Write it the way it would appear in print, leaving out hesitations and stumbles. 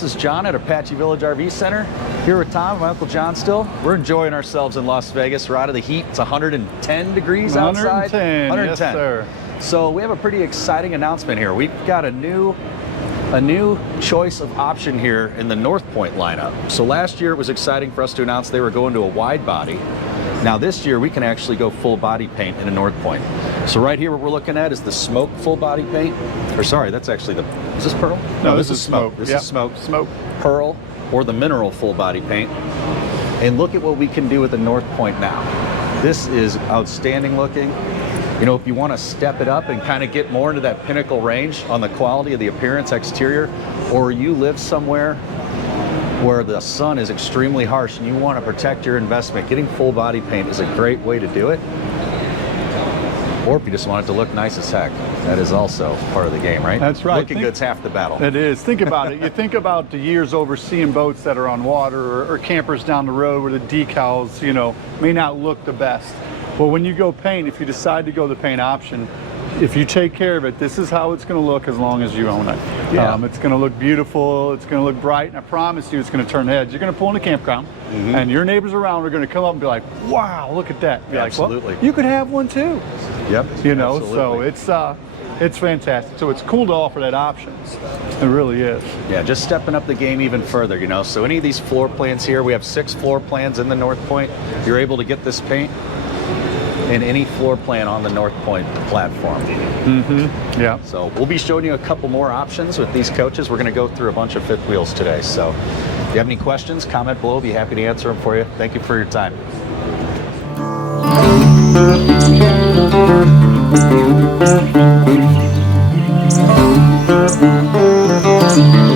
this is John at Apache Village RV Center. Here with Tom, my Uncle John still. We're enjoying ourselves in Las Vegas. We're out of the heat. It's 110 degrees outside. 110, yes sir. So we have a pretty exciting announcement here. We've got a new choice of option here in the North Point lineup. So last year it was exciting for us to announce they were going to a wide body. Now this year we can actually go full body paint in a North Point. So right here what we're looking at is the smoke full body paint. Or sorry, that's actually the, is this pearl? No, this is smoke. This is smoke. Pearl or the mineral full body paint. And look at what we can do with the North Point now. This is outstanding looking. You know, if you want to step it up and kind of get more into that Pinnacle range on the quality of the appearance exterior, or you live somewhere where the sun is extremely harsh and you want to protect your investment, getting full body paint is a great way to do it. Or if you just want it to look nice as heck, that is also part of the game, right? That's right. Looking good's half the battle. It is. Think about it. You think about the years overseeing boats that are on water or campers down the road where the decals, you know, may not look the best. Well, when you go paint, if you decide to go the paint option, if you take care of it, this is how it's going to look as long as you own it. Yeah. It's going to look beautiful, it's going to look bright, and I promise you it's going to turn heads. You're going to pull in a campground, and your neighbors around are going to come up and be like, wow, look at that. Be Absolutely. Like, well, you could have one too. Yep. You know, absolutely. so it's fantastic. So it's cool to offer that option. It really is. Yeah, just stepping up the game even further, you know. So any of these floor plans here, we have 6 floor plans in the North Point. You're able to get this paint in any floor plan on the North Point platform. Yeah. So we'll be showing you a couple more options with these coaches. We're going to go through a bunch of fifth wheels today. So if you have any questions, comment below. I'll be happy to answer them for you. Thank you for your time. Thank you.